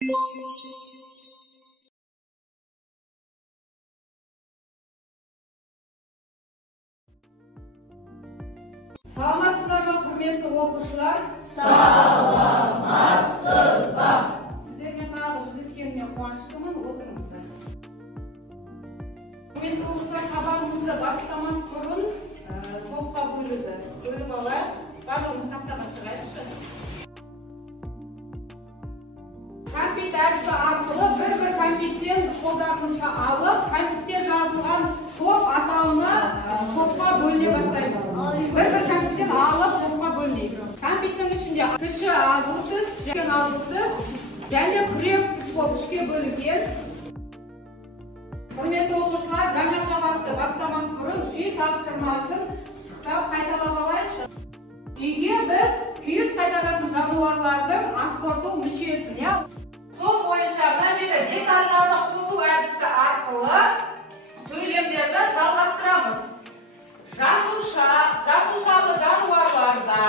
Саламатсыздар ма, құрметті оқушылар? Саламатсыздар. Сіздермен тағы жүздескеніме қуаныштымын, отырыңыздар. Құрметті оқушылар, хабарымызды бастамас бұрын топқа бөлінді. Бөліп алайық, барлығымыз тақтаға шығайықшы. Компьютер әдісі арқылы бір компьютерден қолдарыңызға алып, компьютерде жазылған топ атауына топқа бөліне бастаймыз. Bir компьютерден алып топқа бөлінейік. Компьютердің ішінде кіші азғыртыс, үлкен азғыртыс және күрек тіс болып үшке бөлінген. Құрметті оқушылар, жаңа сабақты бастамас бұрын үй тапсырмасын пысықтап қайталап алайықшы. Үйге біз күйіс қайтаратын жануарлардың асқорту мүшесін, сол бойынша мына жерде детальдарды қосу әдісі арқылы сөйлемдерді жалғастырамыз. Жасушалы жануарларда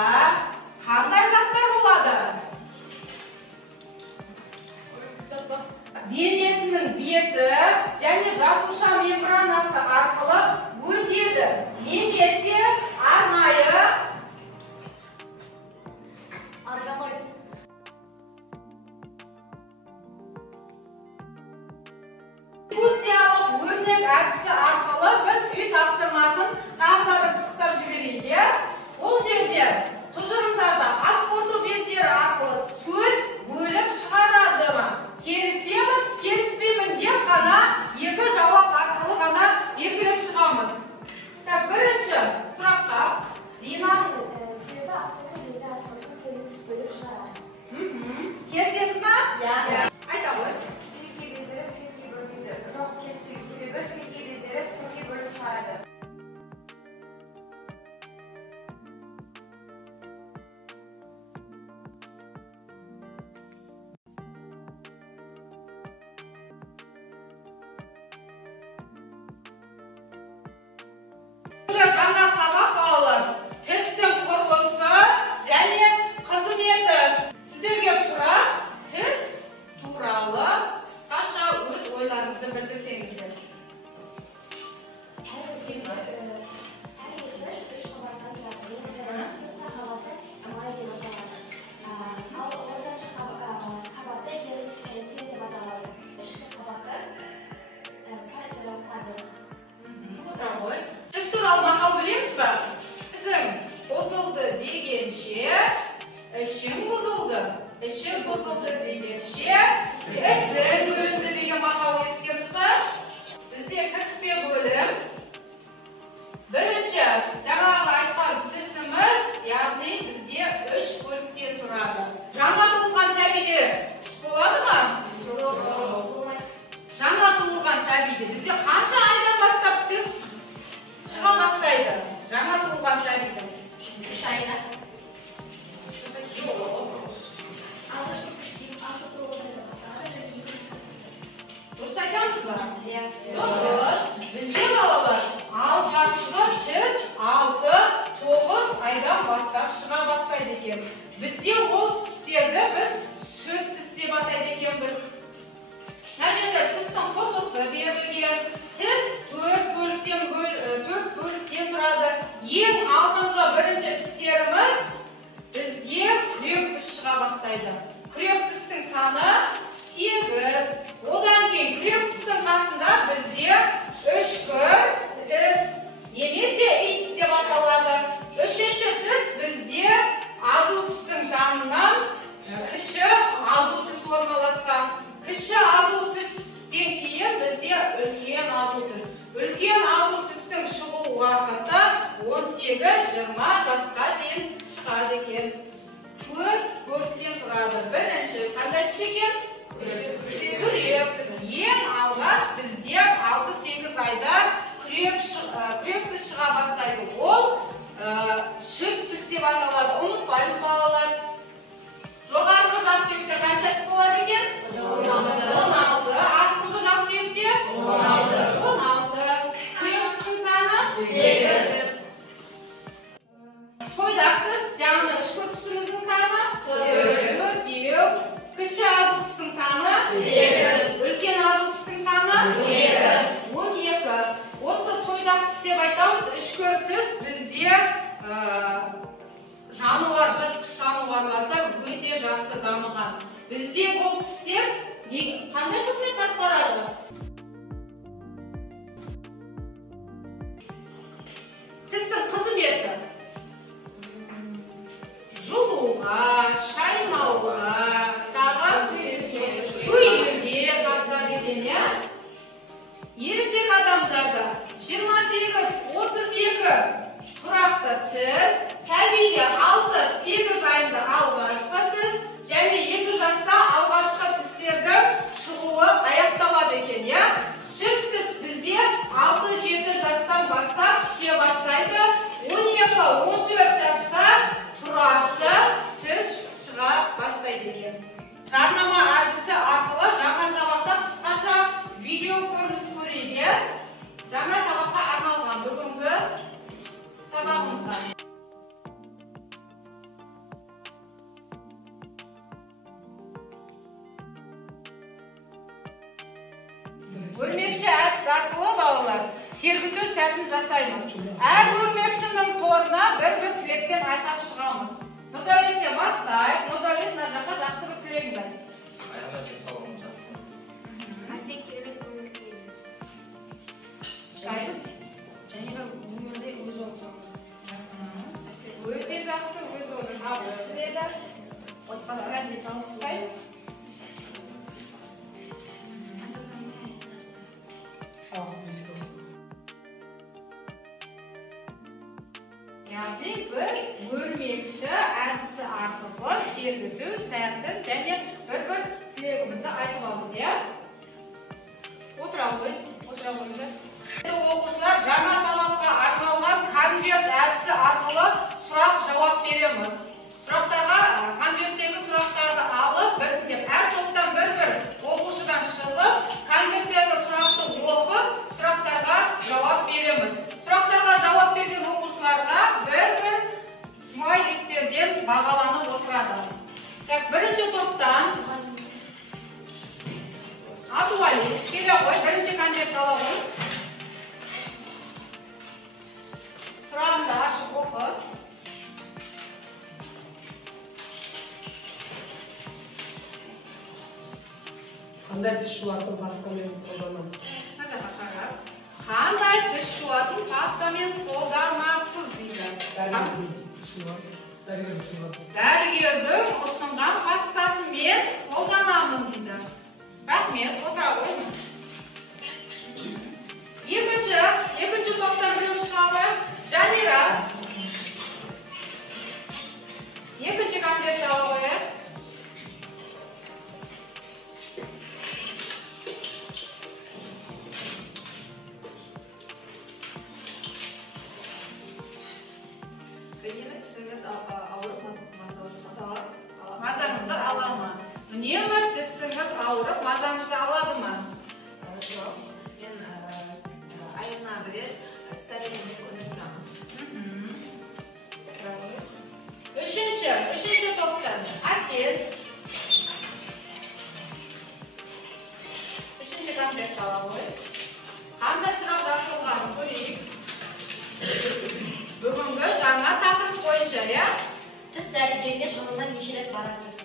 қандай заттар болады? Денесінің беті және жасуша мембранасы арқылы өтеді. Немесе арнайы органоид. Дискуссиялық өрнек әдісі арқылы біз үй тапсырмасын тағы бір пысықтап жіберейік. Ол жерде тұжырымдарда асқорту бездері арқылы сөл бөліп шығарады ма? Келісемін, келіспеймін деп қана екі жауап арқылы ғана белгілеп шығамыз. Бірінші сұраққа Дина. Себебі асқорту безі асқорту сөлін бөліп шығарады. Келісеміз ма? Айта ғой. Сүйекке бездері сүйекке бөлінеді. Жоқ, келіспеймін. Себебі сүйекке бездері сүйекке бөліп шығарады. Жаңа сабақ балалар, тістің құрылысы және қызметі. Сіздерге сұрақ, тіс туралы қысқаша өз ойларыңызды білдірсеңіздер. Әрбір біз үш қабаттан тұрады. Сыртқы қабаты амай деп аталады. Ал орташа қабаты тез деп аталады. Ішкі қабаты падр. Отыра ғой. Тіс туралы мақал білеміз ба? Тісің бұзылды дегенше, ішің бұзылды. Ішің бұзылды дегенше, ісің өлді деген мақал естігенсіз ба? Бізде кіріспе бөлім. Бірінші, жаңағы айтқан тісіміз, яғни бізде үш бөліктен тұрады. Жаңа туылған сәбиде тіс болады ма? Жоқ. Жаңа туылған сәбиде бізде қанша айдан бастап тіс шыға бастайды? Жаңа туылған сәбиде. 3 айда. Жоқ. Дұрыс айтамыз ба? Дұрыс. Бізде балалар алғашқы тіс 6-9 айдан бастап шыға бастайды екен. Бізде ол тістерді біз шөт тіс деп атайды екенбіз. Мына жерде тістің құрылысы берілген. Тіс 4 бөліктен тұрады. Ең алдыңғы бірінші тістеріміз бізде күрек тіс шыға бастайды. Күрек тістің саны 8. Одан кейін күрек тістің қасында бізде үшкір тіс немесе ит тіс деп аталады. Үшінші тіс бізде азу тістің жанынан кіші азу тіс орналасқан. Кіші азу тістен кейін бізде үлкен азу тіс. Үлкен азу тістің шығу уақыты 18-20 жасқа дейін шығады екен. 4 бөліктен тұрады. Бірінші қандай тіс екен? Күрек тіс. Ең алғаш бізде 6-8 айда күрек тіс шыға бастайды. Ол шөт тіс деп аталады. Ұмытпаймыз балалар. Жоғарғы жақ сүйекте қанша тіс болады екен? 16. Астыңғы жақ сүйекте? 16. Күрек тістің саны? 8. бұл тістер қандай қызмет атқарады? Тістің қызметі жууға, шайнауға, сөйлеуге қатысады екен, иә? Ересек адамдарда 28-32 тұрақты тіс, сәбиде 6-8 айында алғашқы тіс және 2 жаста алғашқы тістердің шығуы аяқталады екен, иә? Сүт тіс бізде 6-7 жастан бастап түсе бастайды, 12-14 жаста тұрақты тіс шыға бастайды екен. Жарнама әдісі арқылы жаңа сабақта қысқаша видео көрініс көрейік. Жаңа сабаққа арналған бүгінгі сабағымызға. Өрмекші әдіс арқылы балалар сергіту сәтін жасаймыз. Әр өрмекшінің торына бір-бір тілекпен айтап шығамыз. Нұрдәулетте бастайық. Нұрдәулет мына жаққа жақсы бір тілегіңді айт. Аяғына денсаулығың жақсы. Әрсе керемет көңіл келеді. Шайбыз және өмірде өз орны. Өте жақсы өз орны. Абыр тіледі. Отбасыға денсаулық тілейміз. Яғни бір өрмекші әдісі арқылы сергіту сәтін және бір-бір тілегімізді айтып алдық, иә? Отыра қойыңдар. Оқушылар жаңа сабаққа арналған конверт әдісі арқылы сұрақ жауап береміз. Сұрақтарға конверттегі сұрақтарды алып, біртіндеп әр топтан бір-бір оқушыдан шығып, конверттегі сұрақты оқып, сұрақтарға жауап береміз. Сұрақтарға жауап берген оқушыларға бір-бір смайликтерден бағаланып отырады. Так, бірінші топтан Абдуғали, келе ғой, бірінші конверт ала ғой. Сұрағыңды ашып оқы. Қандай тіс жуатын пастамен қолданамыз? Мына жаққа қарап. Қандай тіс жуатын пастамен қолданасыз дейді. Дәрігердің ұсынған пастасымен қолданамын дейді. Рахмет, отыра қойыңыз. Екінші топтан біреу шығады. Жанира. Екінші конвертті ала қояйық. Мазаңызды ала ма? Үнемі тісіңіз ауырып, мазаңызды алады ма? Жоқ, мен айына бір рет тіс дәрігеріне көрініп тұрамын. Үшінші топтан Әсел. Үшінші конверт ала ғой. Қандай сұрақ жасалғанын көрейік. Бүгінгі жаңа тақырып бойынша, иә? Тіс дәрігеріне жылына неше рет барасыз?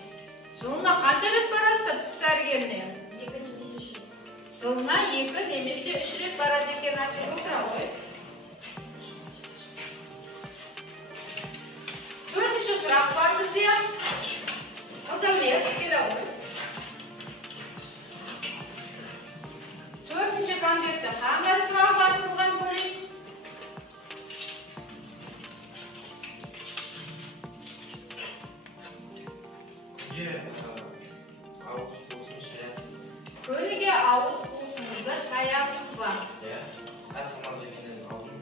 Жылына қанша рет барасыздар тіс дәрігеріне? 2 немесе 3 рет. Жылына 2 немесе 3 рет барады екен. Әсел, отыра ғой. Төртінші сұрақ бар бізде. Нұрдәулет, келе ғой. Төртінші конвертте қандай сұрақ жазылған көрейік? Ауыз қуысын шаясыз. Көніге ауыз қуысыңызды шаясыз ба? Иә. Әр тамақ жегеннен алдын.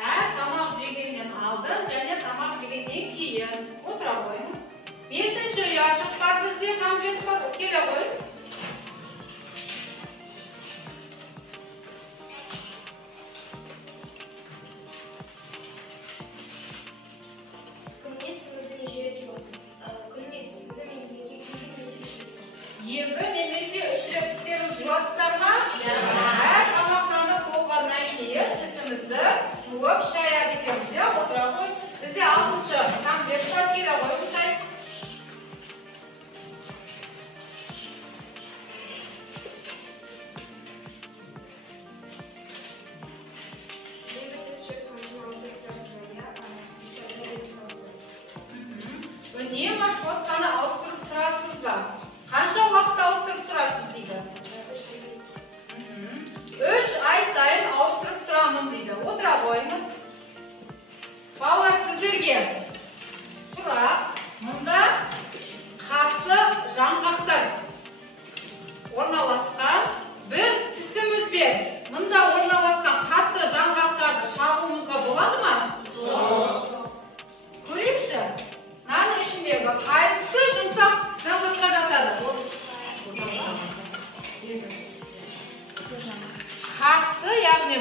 Әр тамақ жегеннен алдын және тамақ жегеннен кейін. Отыра қойыңыз. Бесінші ұяшық бар бізде конверт бар. Келе ғой. Күніне тісіңізді неше рет жуасыз? Күніне тісіңізді мен 2 немесе 3 рет жуамын. 2 немесе 3 рет тістерін жуасыздар ма? Әр тамақтанып болғаннан кейін тісімізді жуып шаяды екенбіз. Отыра ғой. Бізде 6-шы конверт бар. Келе ғой.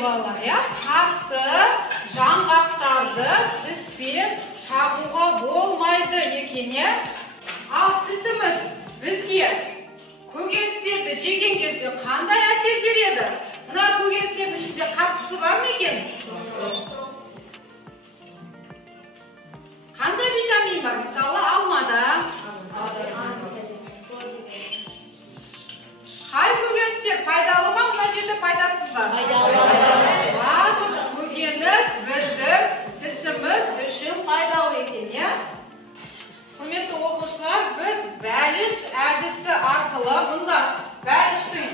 балалар, иә? Қатты жаңғақтарды тіспен шағуға болмайды екен, иә? Ал тісіміз бізге көкөністерді жеген кезде қандай әсер береді? Мына көкөністердің ішінде қаттысы бар ма екен? Қандай витамин бар? Мысалы, алмада. Қай көкөністер пайдалы ма? Мына жерде пайдасыз ба? Көкөніс біздің тісіміз үшін пайдалы екен, иә? Құрметті оқушылар, біз бәліш әдісі арқылы мұнда бәліштің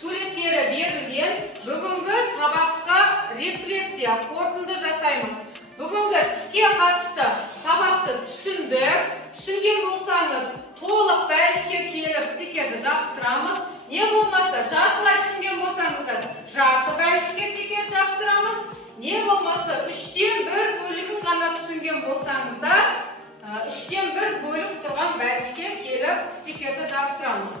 суреттері берілген бүгінгі сабаққа рефлексия, қорытынды жасаймыз. Бүгінгі тіске қатысты сабақты түсінген болсаңыз, толық бәлішке келіп стикерді жабыстырамыз. Не болмаса, жартылай түсінген болсаңыздар, жарты бәлішке стикер жабыстырамыз. Не болмаса, 3-тен 1 бөлігін ғана түсінген болсаңыздар, 3-тен 1 бөлік тұрған бәлішке келіп стикерді жабыстырамыз.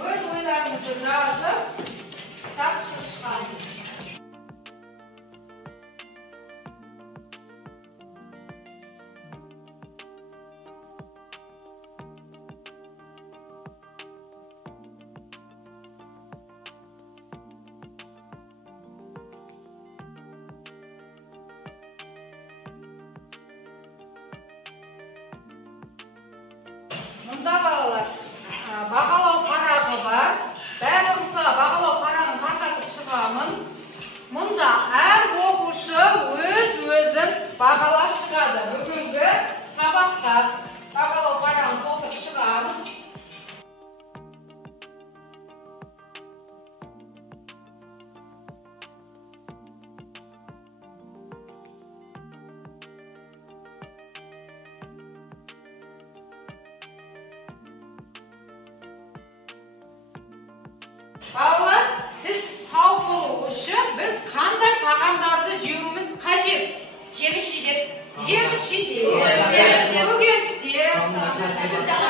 Өз ойларыңызды жазып, жабыстырып шығарыңыз. Мұнда балалар бағалау парағы бар. Бәрі мысалға бағалау парағын тарқатып шығамын. Мұнда әр оқушы өз-өзін бағалап шығады. Бүгінгі сабақта бағалау парағын толтырып шығамыз. Балалар, сіз сау болу үшін біз қандай тағамдарды жеуіміз қажет? Жеміс-жидек. Жеміс-жидек, көкөністер,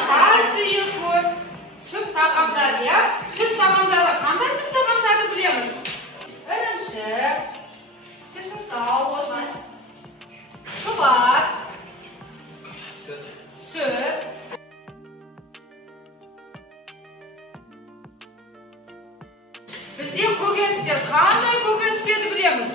кальцийі көп, сүт тағамдары, иә? Сүт тағамдары, қандай сүт тағамдарды білеміз? Ірімшік, тісің сау болсын, шұбат, сүт. Бізде көкөністер, қандай көкөністерді білеміз?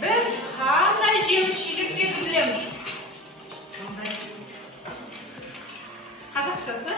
Біз қандай жеміс-жидектерді білеміз? Қазақшасы?